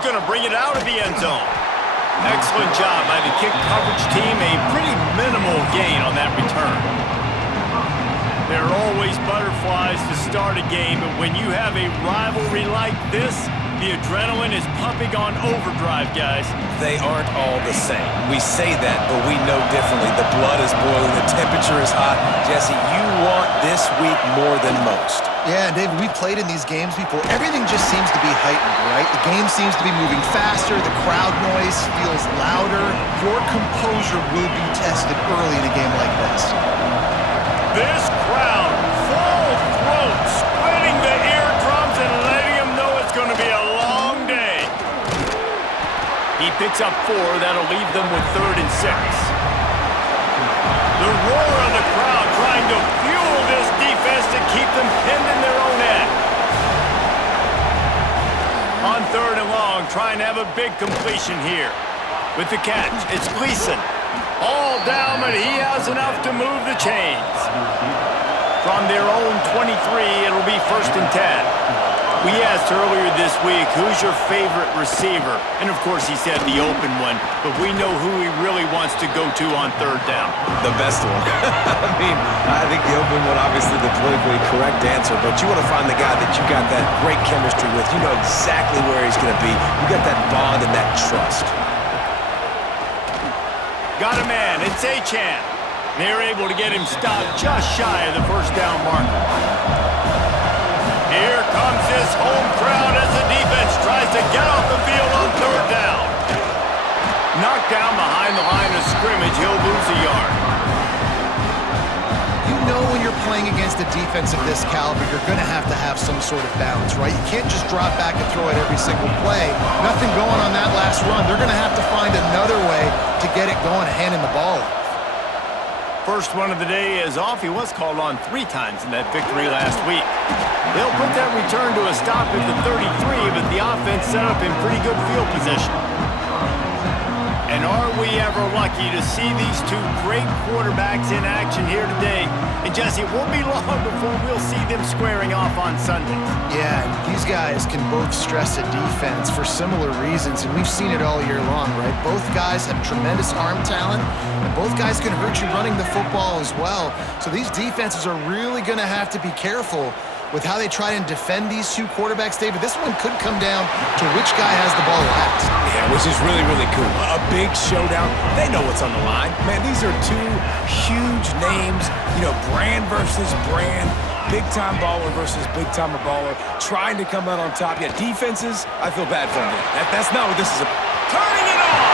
he's going to bring it out of the end zone. Excellent job by the kick coverage team. A pretty minimal gain on that return. There are always butterflies to start a game, but when you have a rivalry like this, the adrenaline is pumping on overdrive, guys. They aren't all the same. We say that, but we know differently. The blood is boiling. The temperature is hot. Jesse, you want this week more than most. Yeah, and David, we've played in these games before. Everything just seems to be heightened, right? The game seems to be moving faster. The crowd noise feels louder. Your composure will be tested early in a game like this. This crowd, full throat, splitting the eardrums and letting them know it's going to be a long day. He picks up 4. That'll leave them with 3rd and 6. The roar of the crowd trying to fuel this defense to keep them pinned in their own end. On 3rd and long, trying to have a big completion here. With the catch, it's Gleason. All down, but he has enough to move the chains. From their own 23, it'll be 1st and 10. We asked earlier this week, who's your favorite receiver? And, of course, he said the open one, but we know who he really wants to go to on 3rd down. The best one. I think the open one, obviously the politically correct answer, but you want to find the guy that you got that great chemistry with. You know exactly where he's going to be. You got that bond and that trust. Got a man, it's A-Chan. They're able to get him stopped just shy of the 1st down marker. Here comes this home crowd as the defense tries to get off the field on 3rd down. Knocked down behind the line of scrimmage, he'll lose a yard. You know when you're playing against a defense of this caliber, you're going to have some sort of balance, right? You can't just drop back and throw it every single play. Nothing going on that last run. They're going to have to find another way to get it going and handing the ball off. First one of the day is off. He was called on 3 times in that victory last week. They'll put that return to a stop at the 33, but the offense set up in pretty good field position. And are we ever lucky to see these 2 great quarterbacks in action here today? And Jesse, it won't be long before we'll see them squaring off on Sundays. Yeah, these guys can both stress a defense for similar reasons, and we've seen it all year long, right? Both guys have tremendous arm talent, and both guys can hurt you running the football as well. So these defenses are really going to have to be careful with how they try and defend these 2 quarterbacks, David. This one could come down to which guy has the ball last. Yeah, which is really, really cool. A big showdown. They know what's on the line. Man, these are 2 huge names. You know, brand versus brand. Big-time baller versus big-time baller. Trying to come out on top. Yeah, defenses, I feel bad for them. That's not what this is about. Turning it on!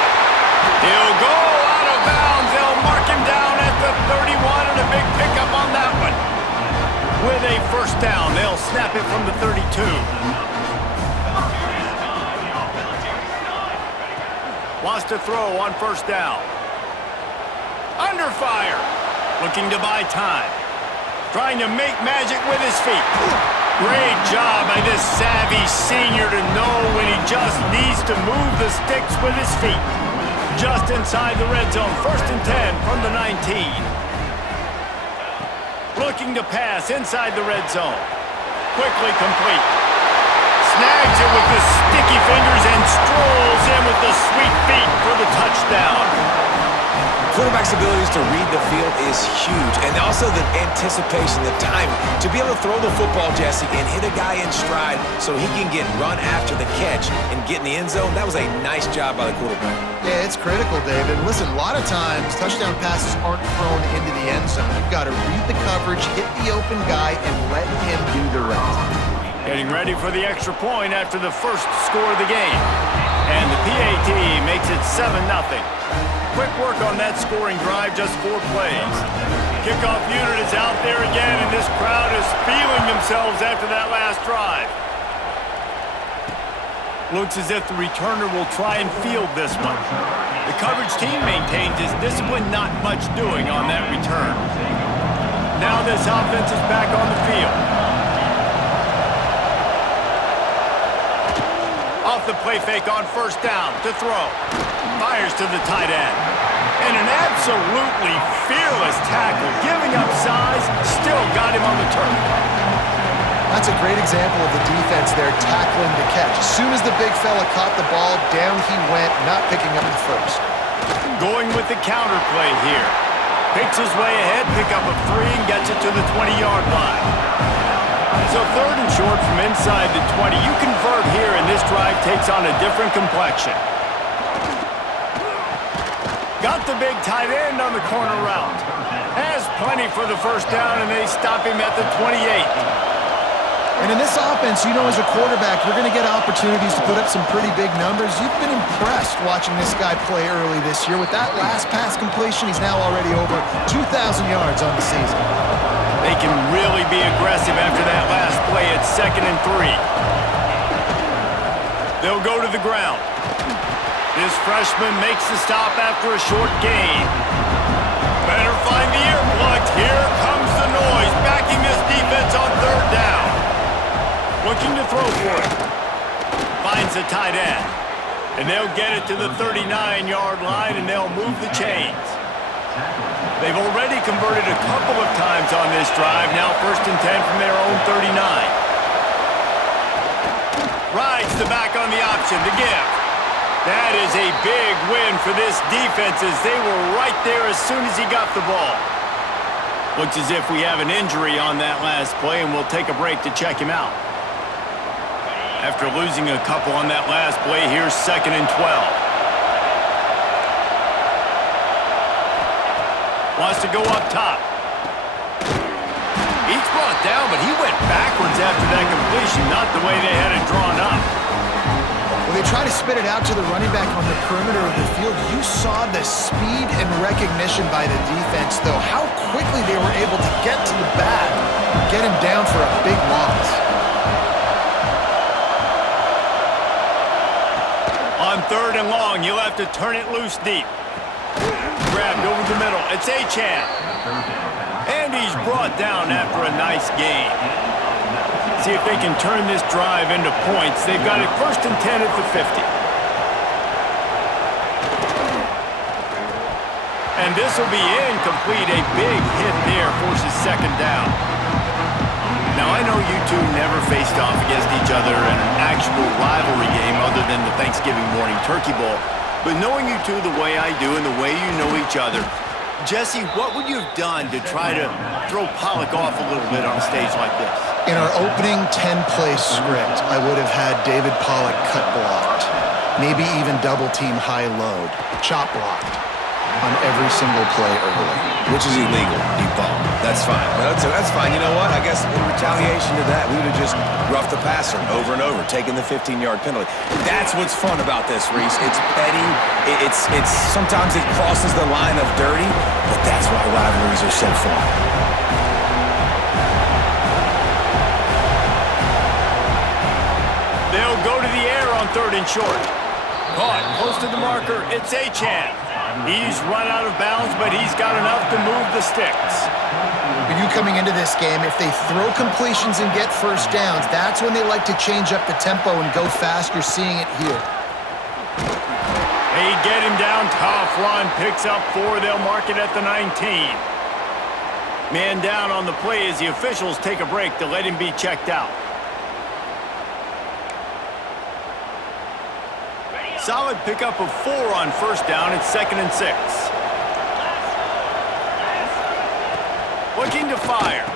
He'll go out of bounds. They'll mark him down at the 31, and a big pickup on that one. With a 1st down, they'll snap it from the 32. Wants to throw on 1st down. Under fire. Looking to buy time. Trying to make magic with his feet. Great job by this savvy senior to know when he just needs to move the sticks with his feet. Just inside the red zone. 1st and 10 from the 19. Looking to pass inside the red zone. Quickly complete. Snags it with his sticky fingers and strolls in with the sweet feet for the touchdown. Quarterback's abilities to read the field is huge, and also the anticipation, the timing. To be able to throw the football, Jesse, and hit a guy in stride so he can get run after the catch and get in the end zone, that was a nice job by the quarterback. Yeah, it's critical, David. Listen, a lot of times, touchdown passes aren't thrown into the end zone. You've got to read the coverage, hit the open guy, and let him do the rest. Getting ready for the extra point after the 1st score of the game. And the PAT makes it 7-0. Quick work on that scoring drive, just 4 plays. Kickoff unit is out there again, and this crowd is feeling themselves after that last drive. Looks as if the returner will try and field this one. The coverage team maintains his discipline, not much doing on that return. Now this offense is back on the field. Off the play fake on 1st down to throw. Fires to the tight end. And an absolutely fearless tackle, giving up size, still got him on the turf. That's a great example of the defense there tackling the catch. As soon as the big fella caught the ball, down he went, not picking up the first. Going with the counter play here. Picks his way ahead, pick up a 3, and gets it to the 20-yard line. So 3rd and short from inside the 20. You convert here, and this drive takes on a different complexion. Got the big tight end on the corner route. Has plenty for the first down, and they stop him at the 28. And in this offense, you know, as a quarterback, you're going to get opportunities to put up some pretty big numbers. You've been impressed watching this guy play early this year. With that last pass completion, he's now already over 2,000 yards on the season. They can really be aggressive after that last play at 2nd and 3. They'll go to the ground. This freshman makes the stop after a short gain. Better find the earplugs. Here comes the noise, backing this defense on 3rd down. Looking to throw for it. Finds the tight end. And they'll get it to the 39-yard line, and they'll move the chains. They've already converted a couple of times on this drive. Now 1st and 10 from their own 39. Rides the back on the option to give. That is a big win for this defense, as they were right there as soon as he got the ball. Looks as if we have an injury on that last play, and we'll take a break to check him out. After losing a couple on that last play, here's 2nd and 12. Wants to go up top. He's brought down, but he went backwards after that completion, not the way they had it drawn up. When they try to spit it out to the running back on the perimeter of the field, you saw the speed and recognition by the defense, though, how quickly they were able to get to the bag and get him down for a big loss. On 3rd and long, you'll have to turn it loose deep. Grabbed over the middle. It's Achan. And he's brought down after a nice gain. See if they can turn this drive into points. They've got it 1st and 10 at the 50. And this will be incomplete. A big hit there forces 2nd down. Now, I know you two never faced off against each other in an actual rivalry game other than the Thanksgiving morning turkey bowl. But knowing you two the way I do and the way you know each other, Jesse, what would you have done to try to throw Pollock off a little bit on a stage like this? In our opening 10-play script, I would have had David Pollock cut blocked, maybe even double-team high-load, chop blocked on every single play early. Which is illegal, you bum. That's fine. That's fine. You know what? I guess in retaliation to that, we would have just roughed the passer over and over, taking the 15-yard penalty. That's what's fun about this, Reese. It's petty. It's sometimes it crosses the line of dirty, but that's why rivalries are so fun. They'll go to the air on 3rd and short. Caught close to the marker. It's Achan. He's run out of bounds, but he's got enough to move the sticks. For you coming into this game, if they throw completions and get 1st downs, that's when they like to change up the tempo and go fast. You're seeing it here. They get him down. Tough run. Picks up 4. They'll mark it at the 19. Man down on the play as the officials take a break to let him be checked out. Solid pickup of 4 on 1st down. It's 2nd and 6. Looking to fire.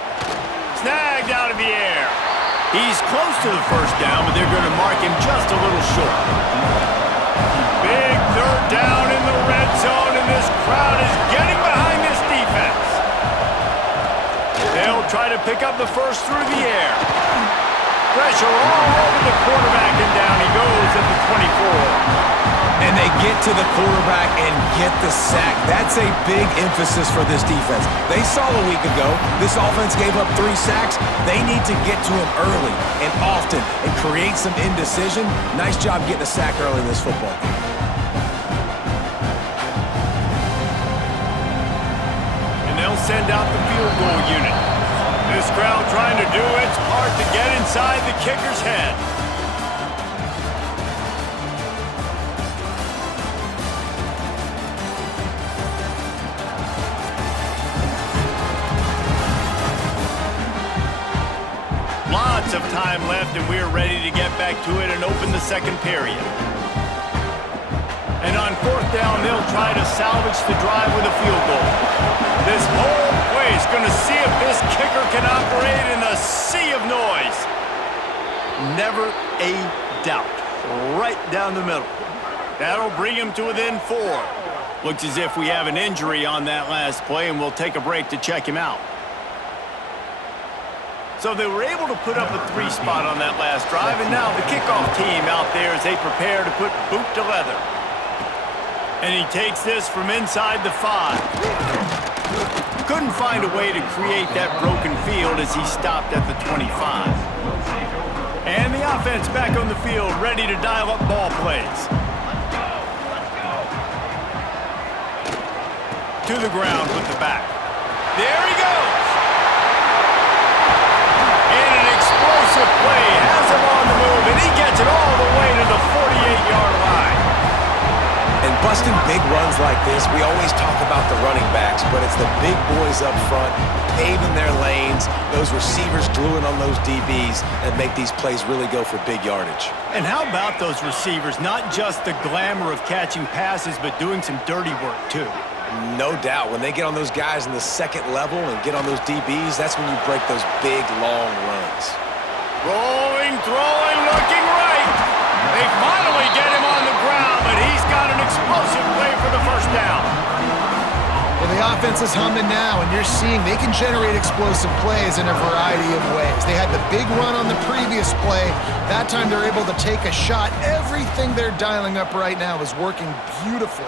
Snagged out of the air. He's close to the 1st down, but they're going to mark him just a little short. Big 3rd down in the red zone, and this crowd is getting behind this defense. They'll try to pick up the 1st through the air. Pressure all over the quarterback, and down he goes at the 24. And they get to the quarterback and get the sack. That's a big emphasis for this defense. They saw a week ago, this offense gave up 3 sacks. They need to get to him early and often and create some indecision. Nice job getting a sack early in this football game. And they'll send out the field goal unit. This crowd trying to do its part to get inside the kicker's head. lots of time left, and we're ready to get back to it and open the second period. And on fourth down, they'll try to salvage the drive with a field goal. This whole play is going to see if this kicker can operate in a sea of noise. Never a doubt. Right down the middle. That'll bring him to within 4. Looks as if we have an injury on that last play, and we'll take a break to check him out. So they were able to put up a 3 spot on that last drive, and now the kickoff team out there as they prepare to put boot to leather. And he takes this from inside the 5. Couldn't find a way to create that broken field as he stopped at the 25. And the offense back on the field, ready to dial up ball plays. To the ground with the back. There he goes! And an explosive play has him on the move, and he gets it all the way to the 48-yard line. And busting big runs like this, we always talk about the running backs, but it's the big boys up front, paving their lanes, those receivers gluing on those DBs that make these plays really go for big yardage. And how about those receivers? Not just the glamour of catching passes, but doing some dirty work, too. No doubt. When they get on those guys in the second level and get on those DBs, that's when you break those big, long runs. Rolling, throwing, looking right. They finally get him on the ground, but he's got an explosive play for the first down. Well, the offense is humming now, and you're seeing they can generate explosive plays in a variety of ways. They had the big run on the previous play. That time they're able to take a shot. Everything they're dialing up right now is working beautifully.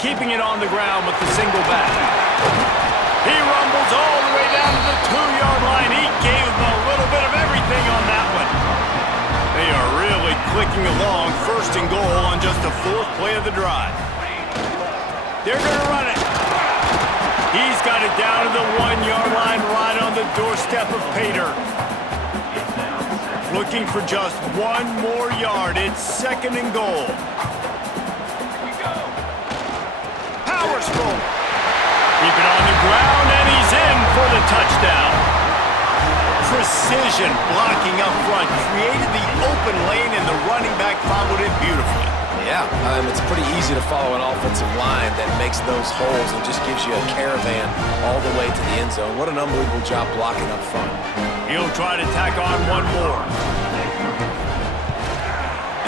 Keeping it on the ground with the single back. He rumbles all the way down to the 2-yard line. He gave him a little bit of everything on that one. They are really clicking along, first and goal on just the 4th play of the drive. They're going to run it. He's got it down to the 1-yard line, right on the doorstep of Pater. Looking for just 1 more yard. It's 2nd and goal. Powers full. Keep it on the ground, and he's in for the touchdown. Precision blocking up front created the open lane, and the running back followed it beautifully. Yeah, it's pretty easy to follow an offensive line that makes those holes and just gives you a caravan all the way to the end zone. What an unbelievable job blocking up front. He'll try to tack on 1 more.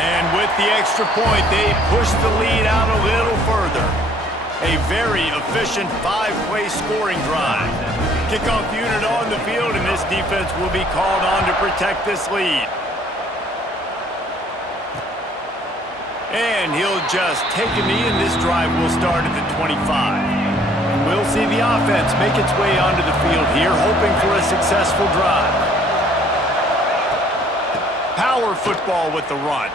And with the extra point, they push the lead out a little further. A very efficient 5-play scoring drive. Kickoff unit on the field, and this defense will be called on to protect this lead. And he'll just take a knee, and this drive will start at the 25. We'll see the offense make its way onto the field here, hoping for a successful drive. Power football with the run.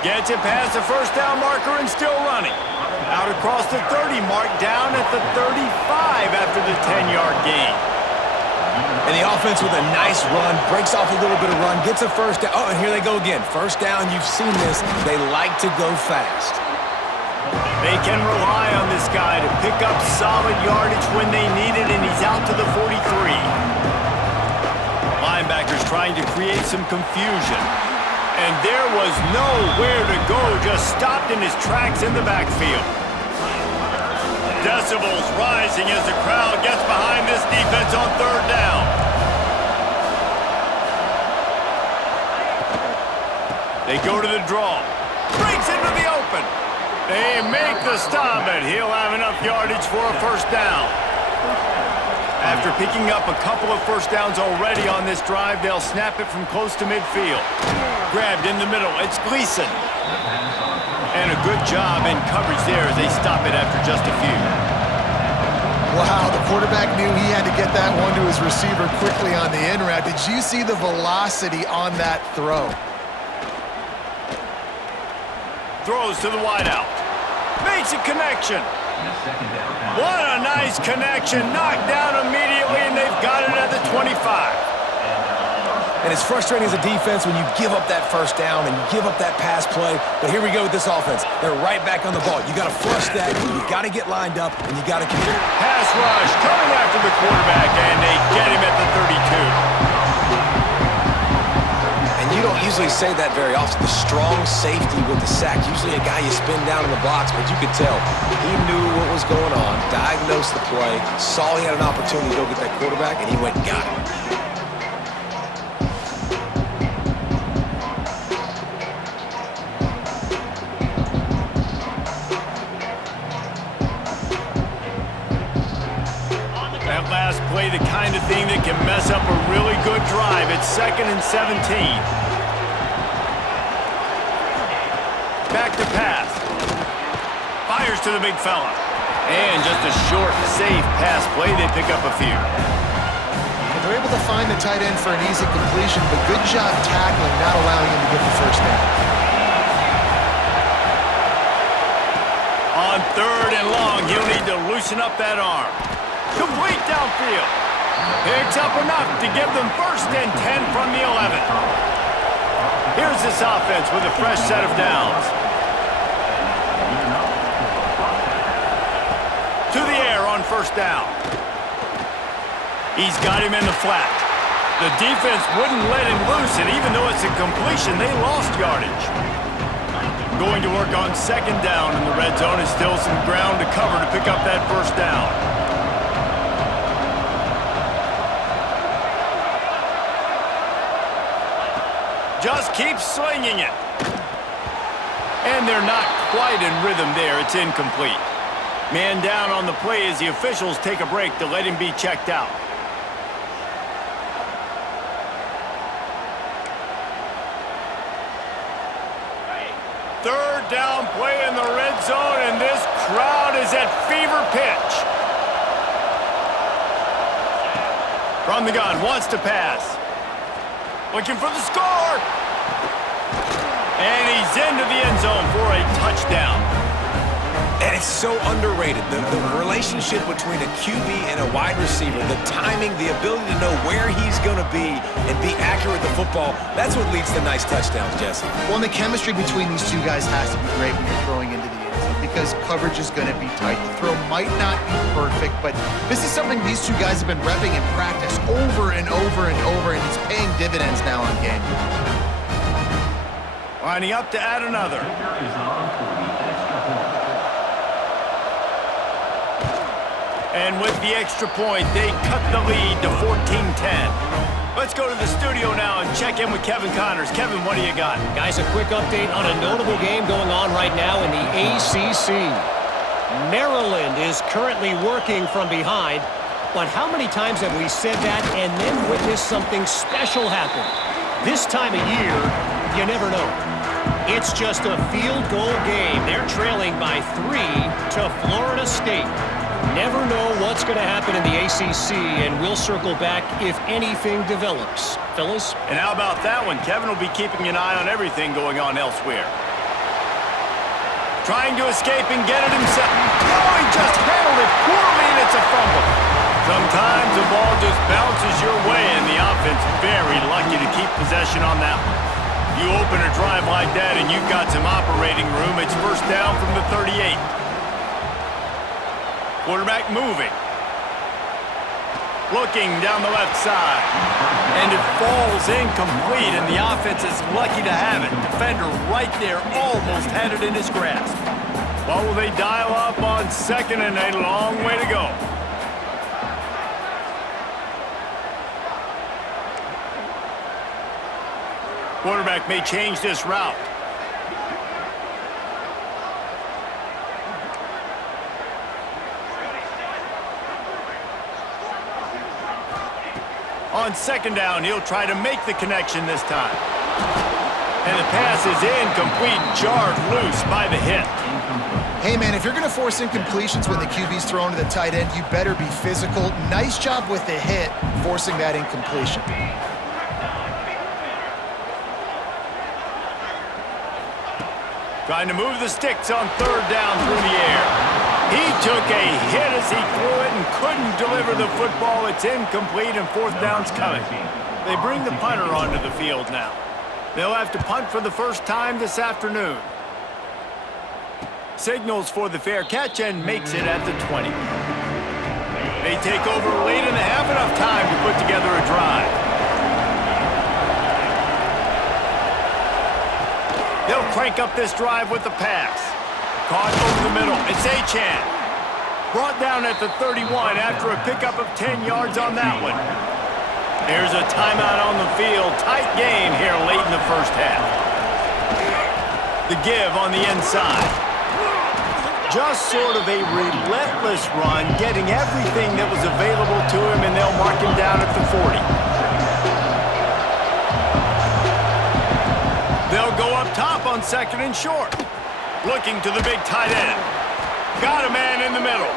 Gets it past the first down marker and still running. Out across the 30 mark, down at the 35 after the 10-yard gain. And the offense with a nice run, breaks off a little bit of run, gets a first down. Oh, and here they go again. First down, you've seen this. They like to go fast. They can rely on this guy to pick up solid yardage when they need it, and he's out to the 43. Linebackers trying to create some confusion. And there was nowhere to go, just stopped in his tracks in the backfield. Decibels rising as the crowd gets behind this defense on 3rd down. They go to the draw. Breaks into the open. They make the stop, and he'll have enough yardage for a first down. After picking up a couple of first downs already on this drive, they'll snap it from close to midfield. Grabbed in the middle, it's Gleason. And a good job in coverage there as they stop it after just a few. Wow, the quarterback knew he had to get that one to his receiver quickly on the in route. Did you see the velocity on that throw? Throws to the wideout. Makes a connection. What a nice connection. Knocked down immediately, and they've got it at the 25. And it's frustrating as a defense when you give up that first down and you give up that pass play. But here we go with this offense. They're right back on the ball. You got to flush that. You got to get lined up, and you got to commit. Pass rush coming after the quarterback, and they get him at the 32. You don't usually say that very often. The strong safety with the sack. Usually a guy you spin down in the box, but you could tell he knew what was going on, diagnosed the play, saw he had an opportunity to go get that quarterback, and he went and got him. That last play, the kind of thing that can mess up a really good drive. It's 2nd and 17. Back to pass. Fires to the big fella. And just a short, safe pass play. They pick up a few. They're able to find the tight end for an easy completion, but good job tackling, not allowing him to get the first down. On 3rd and long, he'll need to loosen up that arm. Complete downfield. Picks up enough to give them 1st and 10 from the 11. Here's this offense with a fresh set of downs. To the air on 1st down. He's got him in the flat. The defense wouldn't let him loose, and even though it's a completion, they lost yardage. Going to work on 2nd down in the red zone. Is still some ground to cover to pick up that 1st down. Just keep slinging it. And they're not quite in rhythm there. It's incomplete. Man down on the play as the officials take a break to let him be checked out. Third down play in the red zone, and this crowd is at fever pitch. From the gun, wants to pass. Looking for the score. And he's into the end zone for a touchdown. And it's so underrated. The relationship between a QB and a wide receiver, the timing, the ability to know where he's going to be and be accurate with the football, that's what leads to nice touchdowns, Jesse. Well, and the chemistry between these two guys has to be great when you're throwing into the end zone because coverage is going to be tight. The throw might not be perfect, but this is something these two guys have been repping in practice over and over and over, and it's paying dividends now on game. Lining up to add another. And with the extra point, they cut the lead to 14-10. Let's go to the studio now and check in with Kevin Connors. Kevin, what do you got? Guys, a quick update on a notable game going on right now in the ACC. Maryland is currently working from behind, but how many times have we said that and then witnessed something special happen? This time of year, you never know. It's just a field goal game. They're trailing by 3 to Florida State. Never know what's going to happen in the ACC, and we'll circle back if anything develops. Fellas? And how about that one? Kevin will be keeping an eye on everything going on elsewhere. Trying to escape and get it himself. Oh, he just handled it poorly, and it's a fumble. Sometimes the ball just bounces your way, and the offense very lucky to keep possession on that one. You open a drive like that, and you've got some operating room. It's 1st down from the 38. Quarterback moving. Looking down the left side. And it falls incomplete, and the offense is lucky to have it. Defender right there almost had it in his grasp. What will they dial up on 2nd and a long way to go? Quarterback may change this route. On 2nd down, he'll try to make the connection this time. And the pass is incomplete, jarred loose by the hit. Hey, man, if you're going to force incompletions when the QB's thrown to the tight end, you better be physical. Nice job with the hit, forcing that incompletion. Trying to move the sticks on 3rd down through the air. He took a hit as he threw it and couldn't Didn't deliver the football. It's incomplete, and fourth down's coming. They bring the punter onto the field now. They'll have to punt for the first time this afternoon. Signals for the fair catch and makes it at the 20. They take over late in the half, enough time to put together a drive. They'll crank up this drive with the pass. Caught over the middle. It's Achan. Brought down at the 31 after a pickup of 10 yards on that one. There's a timeout on the field. Tight game here late in the first half. The give on the inside. Just sort of a relentless run, getting everything that was available to him, and they'll mark him down at the 40. They'll go up top on second and short. Looking to the big tight end. Got a man in the middle.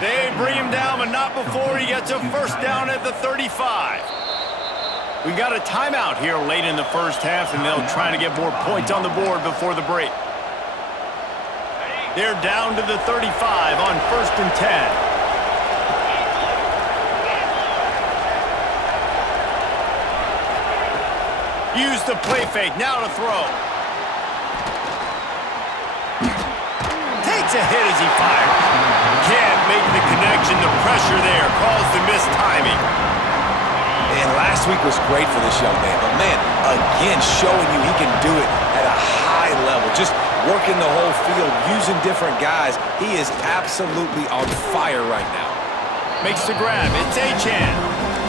They bring him down, but not before he gets a first down at the 35. We've got a timeout here late in the first half, and they'll try to get more points on the board before the break. They're down to the 35 on first and 10. Use the play fake, now to throw. Takes a hit as he fires. Can't make the connection, the pressure there caused the missed timing. And last week was great for this young man, but man, again, showing you he can do it at a high level. Just working the whole field, using different guys. He is absolutely on fire right now. Makes the grab. It's Achan.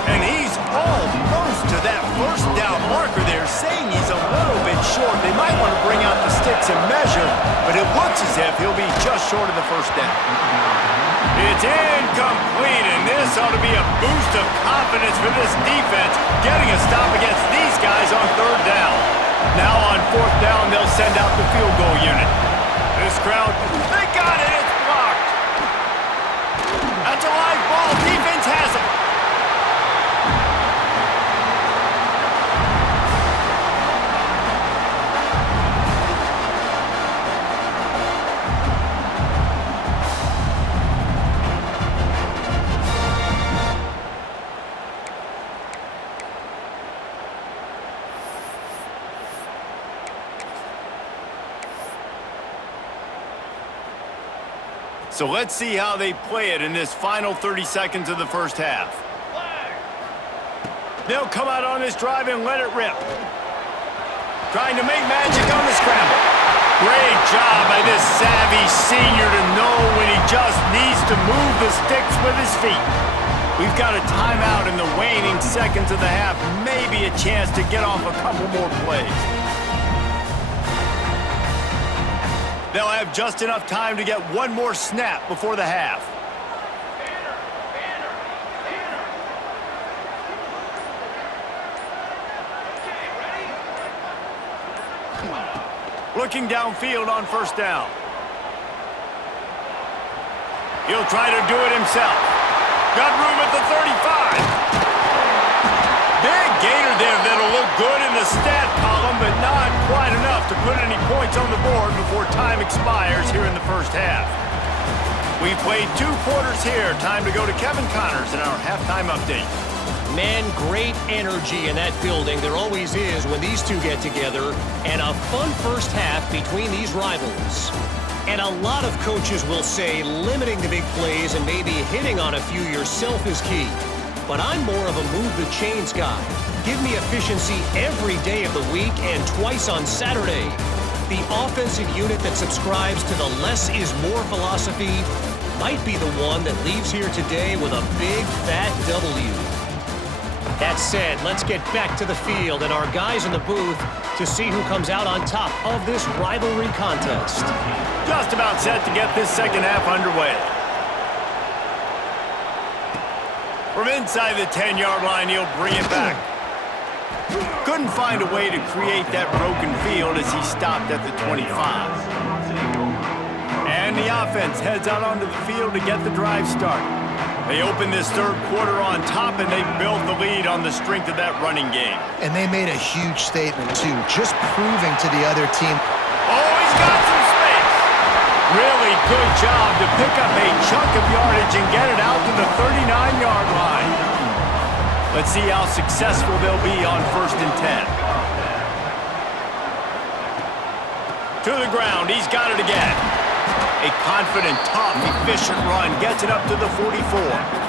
And he's almost to that first down marker there, saying he's a little bit short. They might want to bring out the sticks and measure, but it looks as if he'll be just short of the first down. It's incomplete, and this ought to be a boost of confidence for this defense, getting a stop against these guys on third down. Now on fourth down, they'll send out the field goal unit. This crowd, they got it, it's blocked. That's a live ball, defense has it. So let's see how they play it in this final 30 seconds of the first half. They'll come out on this drive and let it rip. Trying to make magic on the scramble. Great job by this savvy senior to know when he just needs to move the sticks with his feet. We've got a timeout in the waning seconds of the half. Maybe a chance to get off a couple more plays. They'll have just enough time to get one more snap before the half. Looking downfield on first down. He'll try to do it himself. Got room at the 35. Big gainer there that'll look good in the stat column, but not quite enough to put any points on the board before time expires here in the first half. We've played 2 quarters here. Time to go to Kevin Connors in our halftime update. Man, great energy in that building. There always is when these two get together, and a fun first half between these rivals. And a lot of coaches will say limiting the big plays and maybe hitting on a few yourself is key. But I'm more of a move-the-chains guy. Give me efficiency every day of the week and twice on Saturday. The offensive unit that subscribes to the less is more philosophy might be the one that leaves here today with a big, fat W. That said, let's get back to the field and our guys in the booth to see who comes out on top of this rivalry contest. Just about set to get this second half underway. From inside the 10-yard line, he'll bring it back. Couldn't find a way to create that broken field as he stopped at the 25. And the offense heads out onto the field to get the drive started. They open this third quarter on top, and they built the lead on the strength of that running game. And they made a huge statement, too, just proving to the other team. Oh, he's got some space. Really really good job to pick up a chunk of yardage and get it out to the 39-yard line. Let's see how successful they'll be on 1st and 10. To the ground, he's got it again. A confident, tough, efficient run gets it up to the 44.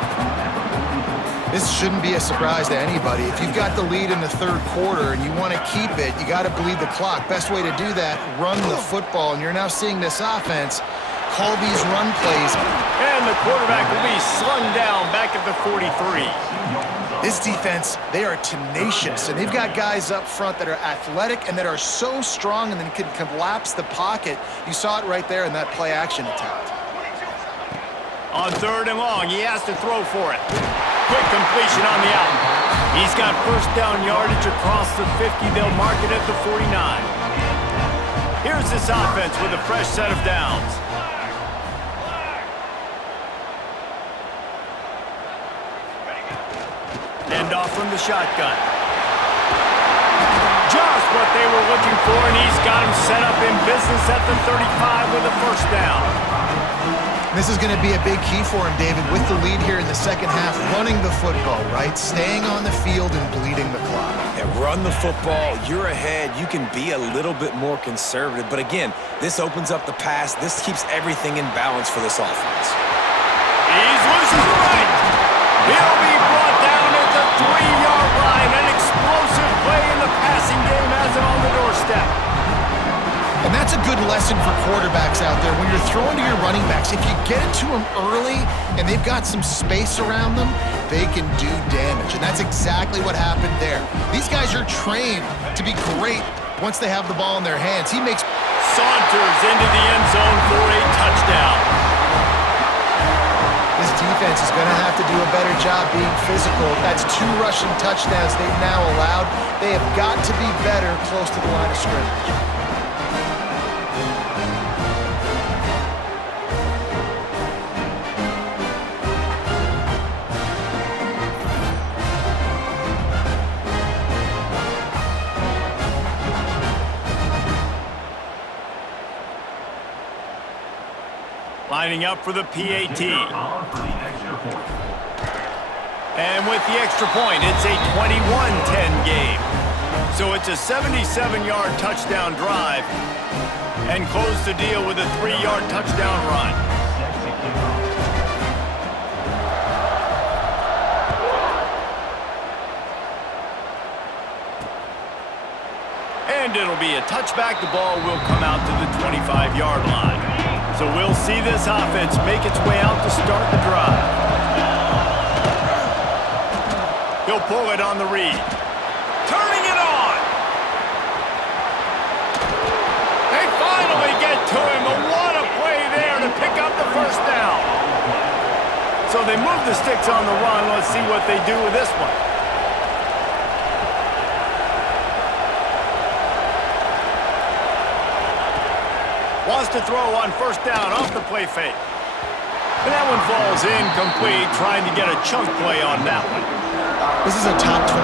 This shouldn't be a surprise to anybody. If you've got the lead in the 3rd quarter and you want to keep it, you got to bleed the clock. Best way to do that, run the football. And you're now seeing this offense call these run plays. And the quarterback will be slung down back at the 43. This defense, they are tenacious, and they've got guys up front that are athletic and that are so strong and then can collapse the pocket. You saw it right there in that play-action attempt. On 3rd and long, he has to throw for it. Quick completion on the out. He's got 1st down yardage across the 50. They'll mark it at the 49. Here's this offense with a fresh set of downs. End off from the shotgun. Just what they were looking for, and he's got him set up in business at the 35 with a 1st down. This is going to be a big key for him, David, with the lead here in the 2nd half, running the football, right? Staying on the field and bleeding the clock. And run the football, you're ahead, you can be a little bit more conservative. But again, this opens up the pass. This keeps everything in balance for this offense. He's losing the right. He'll be brought down at the 3-yard line. An explosive play in the passing game has it on the doorstep. And that's a good lesson for quarterbacks out there. When you're throwing to your running backs, if you get it to them early and they've got some space around them, they can do damage. And that's exactly what happened there. These guys are trained to be great once they have the ball in their hands. He makes saunters into the end zone for a touchdown. This defense is going to have to do a better job being physical. That's 2 rushing touchdowns they've now allowed. They have got to be better close to the line of scrimmage. Lining up for the PAT. And with the extra point, it's a 21-10 game. So it's a 77-yard touchdown drive and close the deal with a 3-yard touchdown run. And it'll be a touchback. The ball will come out to the 25-yard line. So we'll see this offense make its way out to start the drive. He'll pull it on the read. Turning it on! They finally get to him, and what a play there to pick up the 1st down. So they move the sticks on the run. Let's see what they do with this one. Wants to throw on 1st down off the play fake. And that one falls incomplete, trying to get a chunk play on that one. This is a top 25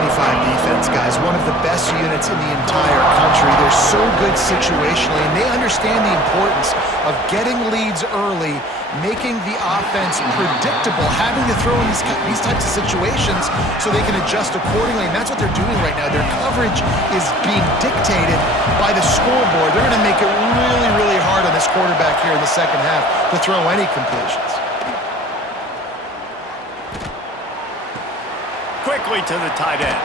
defense, guys. One of the best units in the entire country. They're so good situationally, and they understand the importance of getting leads early, making the offense predictable, having to throw in these types of situations so they can adjust accordingly. And that's what they're doing right now. Their coverage is being dictated by the scoreboard. They're going to make it really, really hard on this quarterback here in the 2nd half to throw any completions. Quickly to the tight end.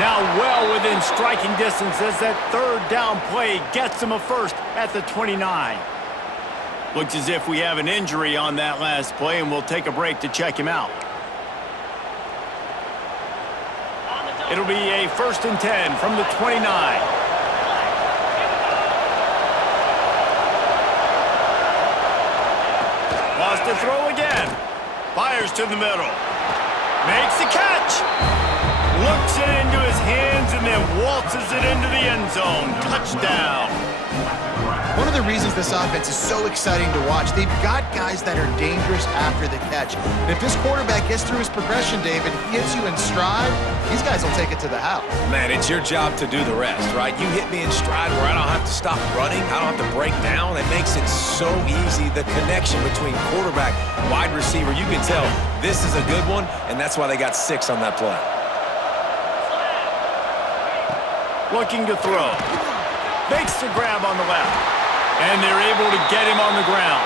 Now well within striking distance as that 3rd down play gets him a 1st at the 29. Looks as if we have an injury on that last play, and we'll take a break to check him out. It'll be a 1st and 10 from the 29. Wants to throw again. Fires to the middle. Makes the catch. Looks it into his hands and then waltzes it into the end zone. Touchdown. One of the reasons this offense is so exciting to watch, they've got guys that are dangerous after the catch. And if this quarterback gets through his progression, David, he hits you in stride, these guys will take it to the house. Man, it's your job to do the rest, right? You hit me in stride where I don't have to stop running. I don't have to break down. It makes it so easy. The connection between quarterback, wide receiver, you can tell this is a good one, and that's why they got 6 on that play. Looking to throw. Makes the grab on the left. And they're able to get him on the ground.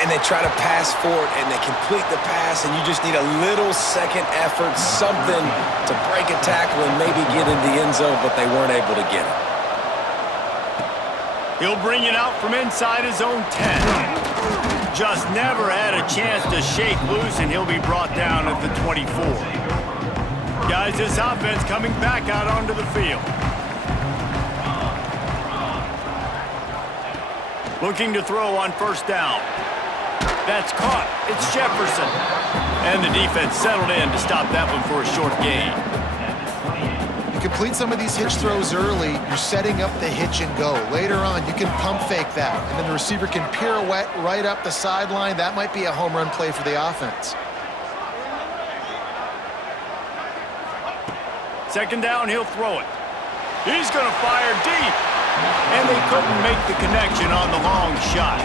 And they try to pass for it, and they complete the pass, and you just need a little second effort, something to break a tackle and maybe get in the end zone, but they weren't able to get it. He'll bring it out from inside his own 10. Just never had a chance to shake loose, and he'll be brought down at the 24. Guys, this offense coming back out onto the field. Looking to throw on first down. That's caught. It's Jefferson. And the defense settled in to stop that one for a short gain. You complete some of these hitch throws early, you're setting up the hitch and go. Later on, you can pump fake that, and then the receiver can pirouette right up the sideline. That might be a home run play for the offense. Second down, he'll throw it. He's going to fire deep. And they couldn't make the connection on the long shot.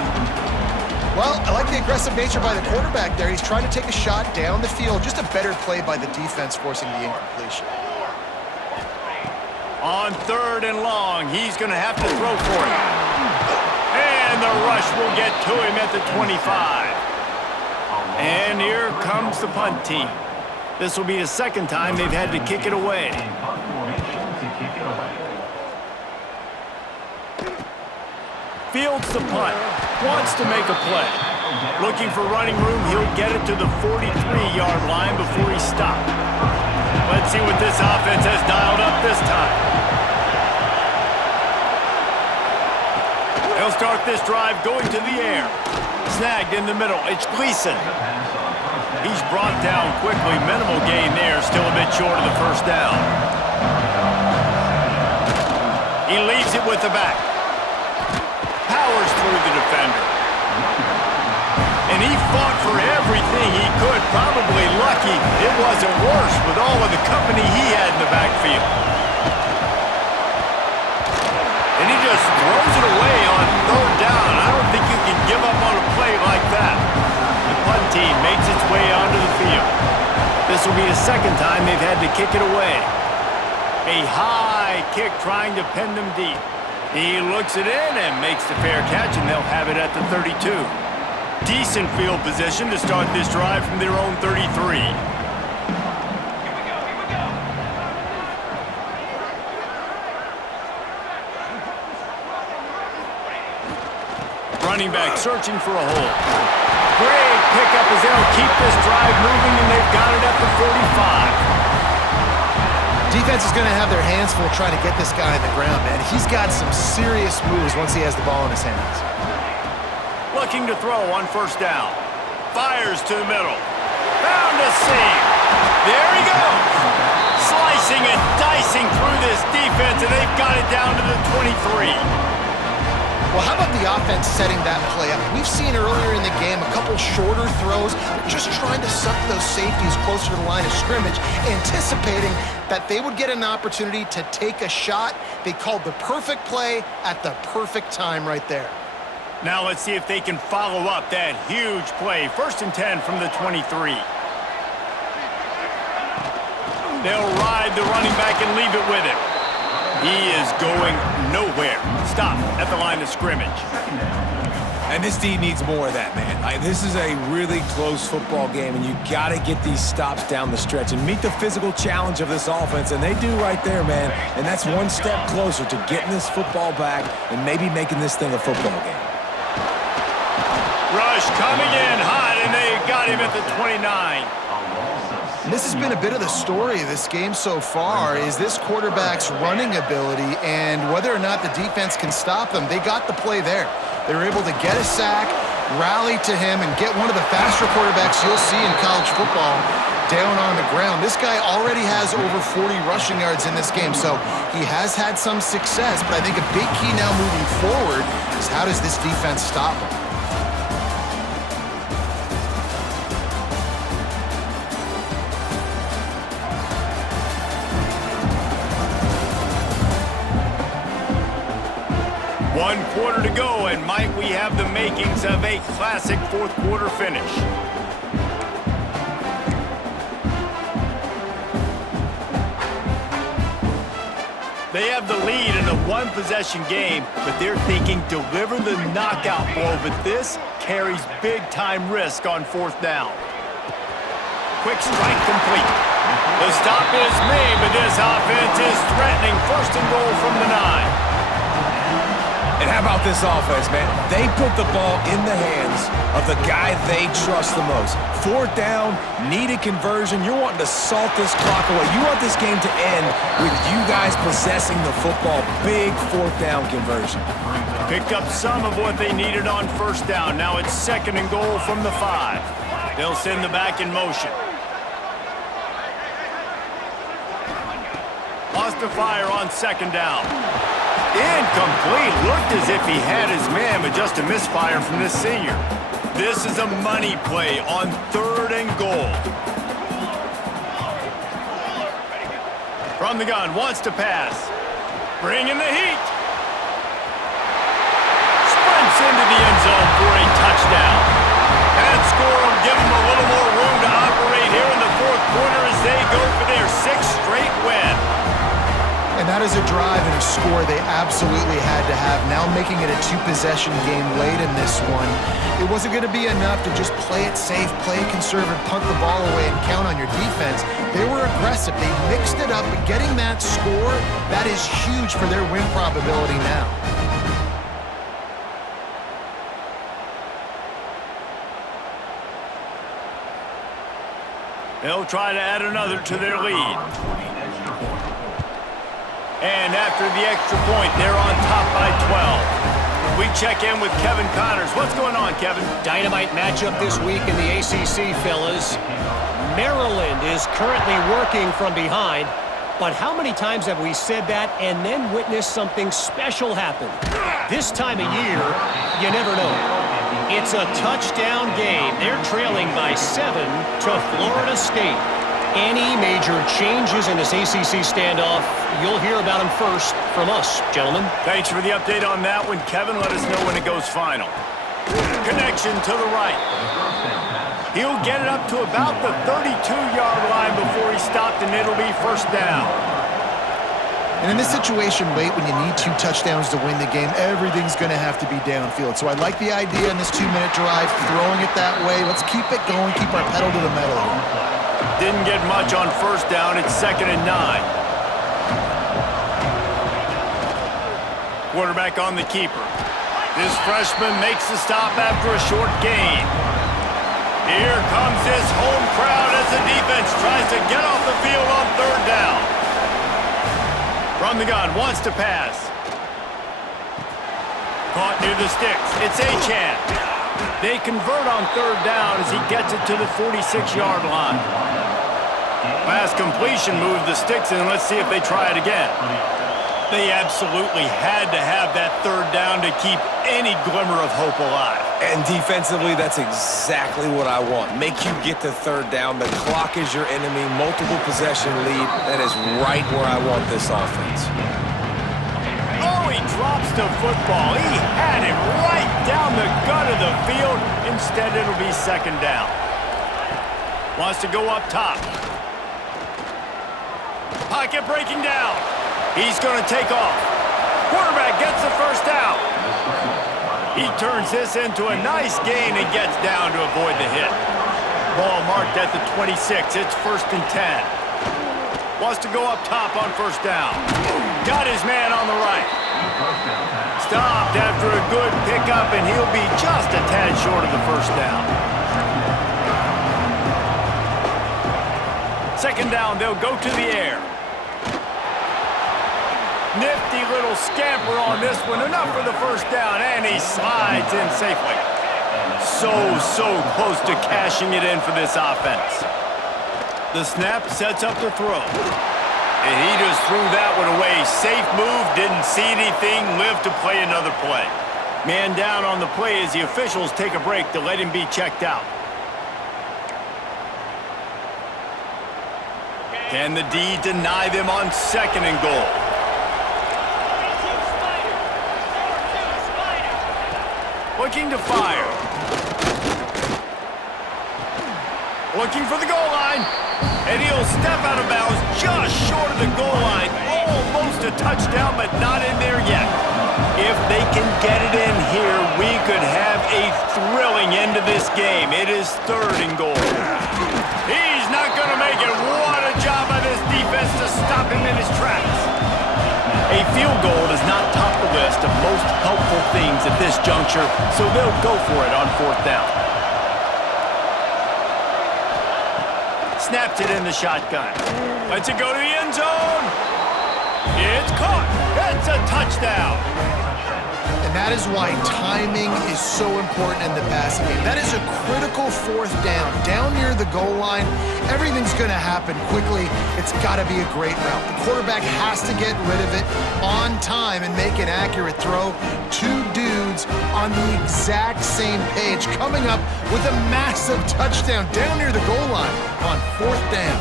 Well, I like the aggressive nature by the quarterback there. He's trying to take a shot down the field. Just a better play by the defense forcing the incompletion. On third and long, he's going to have to throw for it. And the rush will get to him at the 25. And here comes the punt team. This will be the second time they've had to kick it away. Fields the punt, wants to make a play. Looking for running room, he'll get it to the 43-yard line before he stopped. Let's see what this offense has dialed up this time. They'll start this drive going to the air. Snagged in the middle, it's Gleason. He's brought down quickly, minimal gain there, still a bit short of the first down. He leaves it with the back. Powers through the defender. And he fought for everything he could. Probably lucky it wasn't worse with all of the company he had in the backfield. And he just throws it away on third down. I don't think you can give up on a play like that. The punt team makes its way onto the field. This will be the second time they've had to kick it away. A high kick trying to pen them deep. He looks it in and makes the fair catch, and they'll have it at the 32. Decent field position to start this drive from their own 33. Running back searching for a hole. Great pickup as they'll keep this drive moving, and they've got it at the 45. Defense is going to have their hands full trying to get this guy on the ground, man. He's got some serious moves once he has the ball in his hands. Looking to throw on first down. Fires to the middle. Found a seam. There he goes. Slicing and dicing through this defense, and they've got it down to the 23. Well, how about the offense setting that play up? We've seen earlier in the game a couple shorter throws. They're just trying to suck those safeties closer to the line of scrimmage, anticipating that they would get an opportunity to take a shot. They called the perfect play at the perfect time right there. Now let's see if they can follow up that huge play. First and 10 from the 23. They'll ride the running back and leave it with him. He is going nowhere. Stop at the line of scrimmage. And this D needs more of that, man. This is a really close football game, and you got to get these stops down the stretch and meet the physical challenge of this offense, and they do right there, man. And that's one step closer to getting this football back and maybe making this thing a football game. Rush coming in hot, and they got him at the 29. This has been a bit of the story of this game so far, is this quarterback's running ability and whether or not the defense can stop them. They got the play there. They were able to get a sack, rally to him and get one of the faster quarterbacks you'll see in college football down on the ground. This guy already has over 40 rushing yards in this game, so he has had some success, but I think a big key now moving forward is how does this defense stop him? One quarter to go, and might we have the makings of a classic fourth quarter finish. They have the lead in a one-possession game, but they're thinking deliver the knockout blow, but this carries big-time risk on fourth down. Quick strike complete. The stop is made, but this offense is threatening first and goal from the 9. And how about this offense, man? They put the ball in the hands of the guy they trust the most. Fourth down, needed conversion. You're wanting to salt this clock away. You want this game to end with you guys possessing the football. Big fourth down conversion. Picked up some of what they needed on first down. Now it's second and goal from the 5. They'll send the back in motion. Lost the fire on second down. Incomplete. Looked as if he had his man, but just a misfire from this senior. This is a money play on third and goal. From the gun, wants to pass. Bringing the heat. Sprints into the end zone for a touchdown. That score will give them a little more room to operate here in the fourth quarter as they go for their 6th straight win. And that is a drive and a score they absolutely had to have. Now making it a two-possession game late in this one. It wasn't going to be enough to just play it safe, play it conservative, punt the ball away, and count on your defense. They were aggressive. They mixed it up, but getting that score, that is huge for their win probability now. They'll try to add another to their lead. And after the extra point, they're on top by 12. We check in with Kevin Connors. What's going on, Kevin? Dynamite matchup this week in the ACC, fellas. Maryland is currently working from behind, but how many times have we said that and then witnessed something special happen? This time of year, you never know. It's a touchdown game. They're trailing by 7 to Florida State. Any major changes in this ACC standoff, you'll hear about them first from us, gentlemen. Thanks for the update on that one, Kevin. Let us know when it goes final. Connection to the right. He'll get it up to about the 32-yard line before he stopped, and it'll be first down. And in this situation late when you need 2 touchdowns to win the game, everything's going to have to be downfield. So I like the idea in this 2-minute drive, throwing it that way. Let's keep it going, keep our pedal to the metal here. Didn't get much on first down. It's 2nd and 9. Quarterback on the keeper. This freshman makes the stop after a short gain. Here comes this home crowd as the defense tries to get off the field on third down. From the gun, wants to pass. Caught near the sticks. It's Achane. They convert on third down as he gets it to the 46-yard line. Last completion moved the sticks in. Let's see if they try it again. They absolutely had to have that third down to keep any glimmer of hope alive. And defensively, that's exactly what I want. Make you get to third down. The clock is your enemy. Multiple possession lead. That is right where I want this offense. Oh, he drops the football. He had it right down the gut of the field. Instead, it'll be second down. Wants to go up top. Pocket breaking down. He's going to take off. Quarterback gets the first down. He turns this into a nice gain and gets down to avoid the hit. Ball marked at the 26. It's 1st and 10. Wants to go up top on first down. Got his man on the right. Stopped after a good pickup, and he'll be just a tad short of the first down. Second down, they'll go to the air. Nifty little scamper on this one. Enough for the first down, and he slides in safely. So close to cashing it in for this offense. The snap sets up the throw. And he just threw that one away. Safe move, didn't see anything, lived to play another play. Man down on the play as the officials take a break to let him be checked out. Can the D deny them on 2nd and goal? Looking to fire. Looking for the goal line. And he'll step out of bounds just short of the goal line. Almost a touchdown, but not in there yet. If they can get it in here, we could have a thrilling end to this game. It is 3rd and goal. He's not going to make it. What a job by this defense to stop him in his tracks. A field goal does not top the list of most helpful things at this juncture, so they'll go for it on 4th down. Snaps it in the shotgun. Lets it go to the end zone. It's caught. It's a touchdown. And that is why timing is so important in the passing game. That is a critical 4th down. Down near the goal line, everything's going to happen quickly. It's got to be a great route. The quarterback has to get rid of it on time and make an accurate throw. 2 dudes on the exact same page coming up with a massive touchdown down near the goal line on 4th down.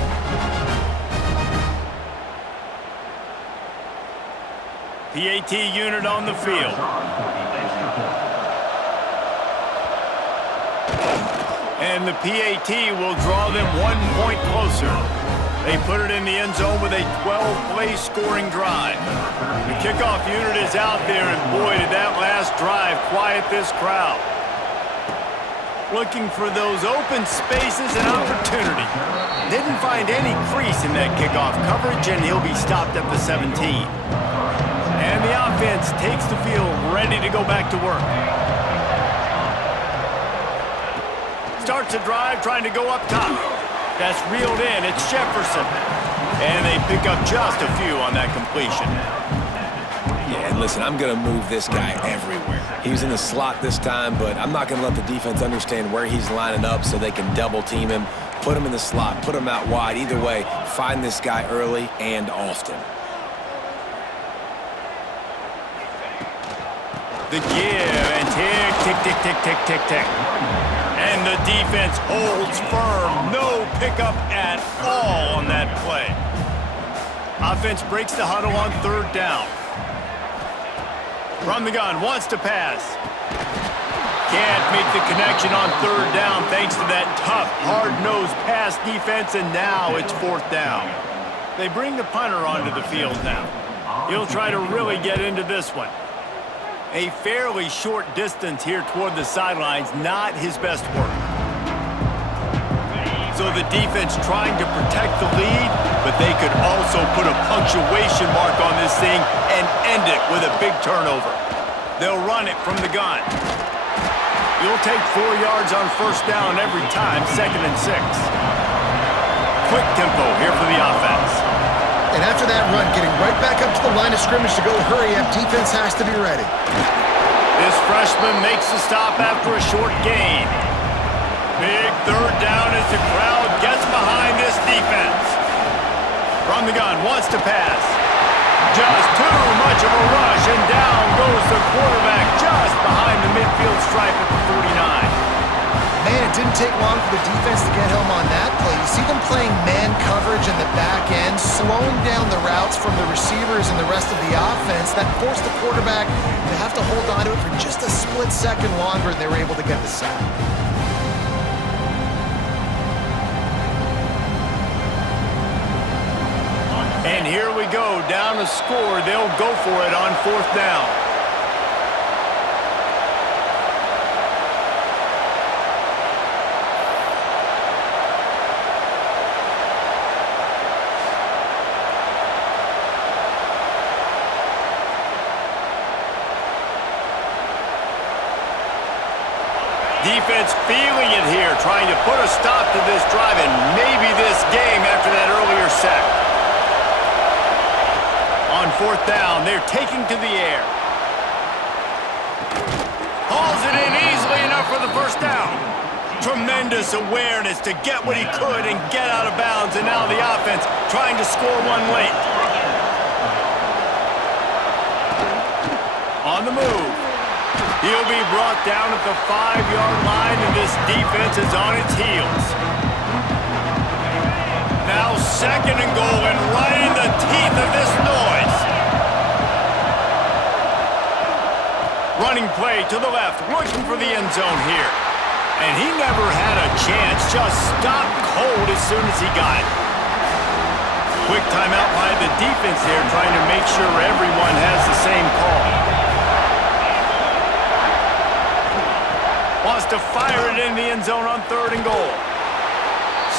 PAT unit on the field. And the PAT will draw them 1 point closer. They put it in the end zone with a 12-play scoring drive. The kickoff unit is out there, and boy, did that last drive quiet this crowd. Looking for those open spaces and opportunity. Didn't find any crease in that kickoff coverage, and he'll be stopped at the 17. And the offense takes the field, ready to go back to work. Starts a drive, trying to go up top. That's reeled in. It's Jefferson. And they pick up just a few on that completion. Yeah, and listen, I'm going to move this guy everywhere. He was in the slot this time, but I'm not going to let the defense understand where he's lining up so they can double-team him, put him in the slot, put him out wide. Either way, find this guy early and often. The give and tick. And the defense holds firm. No pickup at all on that play. Offense breaks the huddle on 3rd down. From the gun, wants to pass. Can't make the connection on 3rd down thanks to that tough, hard-nosed pass defense, and now it's 4th down. They bring the punter onto the field now. He'll try to really get into this one. A fairly short distance here toward the sidelines, not his best work. So the defense trying to protect the lead, but they could also put a punctuation mark on this thing and end it with a big turnover. They'll run it from the gun. You'll take 4 yards on 1st down every time, 2nd and 6. Quick tempo here for the offense. And after that run, getting right back up to the line of scrimmage to go hurry up, defense has to be ready. This freshman makes the stop after a short gain. Big 3rd down as the crowd gets behind this defense. From the gun, wants to pass. Just too much of a rush, and down goes the quarterback just behind the midfield stripe at the 49. Man, it didn't take long for the defense to get home on that play. You see them playing man coverage in the back end, slowing down the routes from the receivers and the rest of the offense. That forced the quarterback to have to hold on to it for just a split second longer, and they were able to get the sack. And here we go, down a score. They'll go for it on 4th down. Defense feeling it here, trying to put a stop to this drive and maybe this game after that earlier sack. On 4th down, they're taking to the air. Hauls it in easily enough for for the first down. Tremendous awareness to get what he could and get out of bounds, and now the offense trying to score one late. On the move. He'll be brought down at the 5-yard line, and this defense is on its heels. Now 2nd and goal, and right in the teeth of this noise. Running play to the left, looking for the end zone here. And he never had a chance, just stopped cold as soon as he got it. Quick timeout by the defense there, trying to make sure everyone has the same call. Wants to fire it in the end zone on 3rd and goal.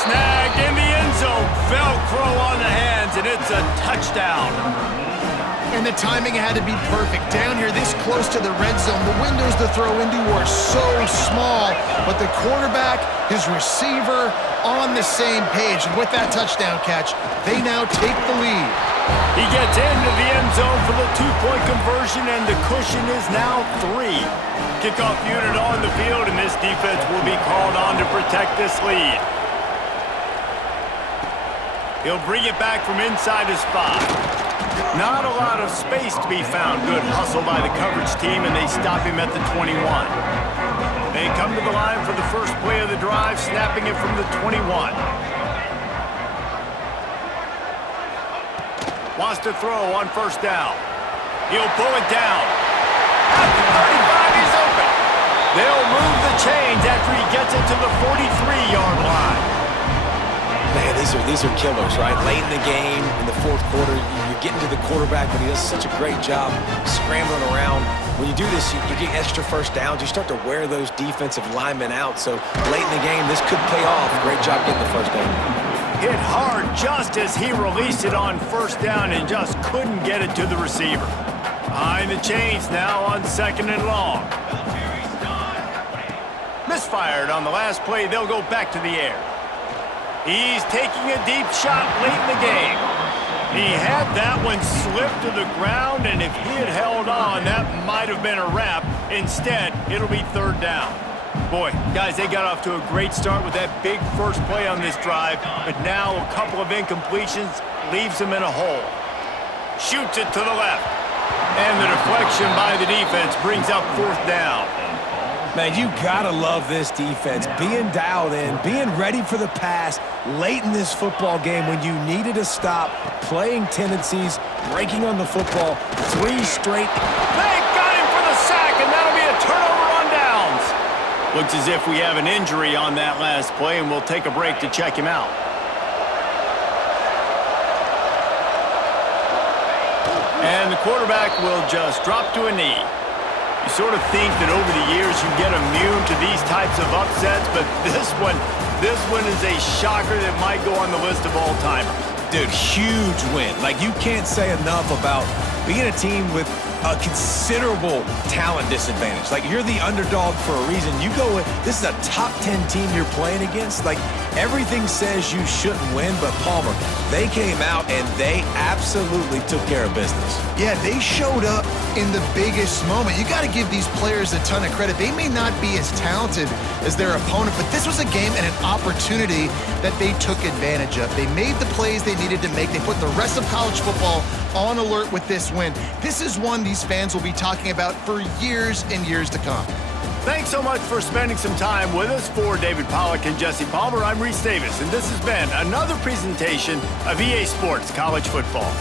Snagged in the end zone, Velcro on the hands, and it's a touchdown. And the timing had to be perfect. Down here, this close to the red zone, the windows to throw into are so small, but the quarterback, his receiver, on the same page. And with that touchdown catch, they now take the lead. He gets into the end zone for the 2-point conversion, and the cushion is now 3. Kickoff unit on the field, and this defense will be called on to protect this lead. He'll bring it back from inside his 5. Not a lot of space to be found. Good hustle by the coverage team, and they stop him at the 21. They come to the line for the first play of the drive, snapping it from the 21. Wants to throw on 1st down. He'll pull it down. At the 35, he's open. They'll move the chains after he gets it to the 43-yard line. Man, these are killers, right? Late in the game, in the 4th quarter, you're getting to the quarterback, but he does such a great job scrambling around. When you do this, you get extra 1st downs. You start to wear those defensive linemen out. So late in the game, this could pay off. Great job getting the 1st down. Hit hard just as he released it on 1st down and just couldn't get it to the receiver. Behind the chains now on 2nd and long. Misfired on the last play. They'll go back to the air. He's taking a deep shot late in the game. He had that one slip to the ground, and if he had held on, that might have been a wrap. Instead, it'll be 3rd down. Boy, guys, they got off to a great start with that big first play on this drive, but now a couple of incompletions leaves them in a hole. Shoots it to the left, and the deflection by the defense brings up 4th down. Man, you gotta love this defense. Being dialed in, being ready for the pass late in this football game when you needed a stop, playing tendencies, breaking on the football, 3 straight. They got him for the sack, and that'll be a turnover on downs. Looks as if we have an injury on that last play, and we'll take a break to check him out. And the quarterback will just drop to a knee. You sort of think that over the years you get immune to these types of upsets, but this one is a shocker that might go on the list of all-timers. Dude, huge win. Like, you can't say enough about being a team with a considerable talent disadvantage. Like, you're the underdog for a reason. You go with, this is a top 10 team you're playing against. Like, everything says you shouldn't win, but Palmer, they came out and they absolutely took care of business. Yeah, they showed up in the biggest moment. You got to give these players a ton of credit. They may not be as talented as their opponent, but this was a game and an opportunity that they took advantage of. They made the plays they needed to make. They put the rest of college football on alert with this win. This is one these fans will be talking about for years and years to come. Thanks so much for spending some time with us. For David Pollack and Jesse Palmer, I'm Reese Davis, and this has been another presentation of EA Sports College Football.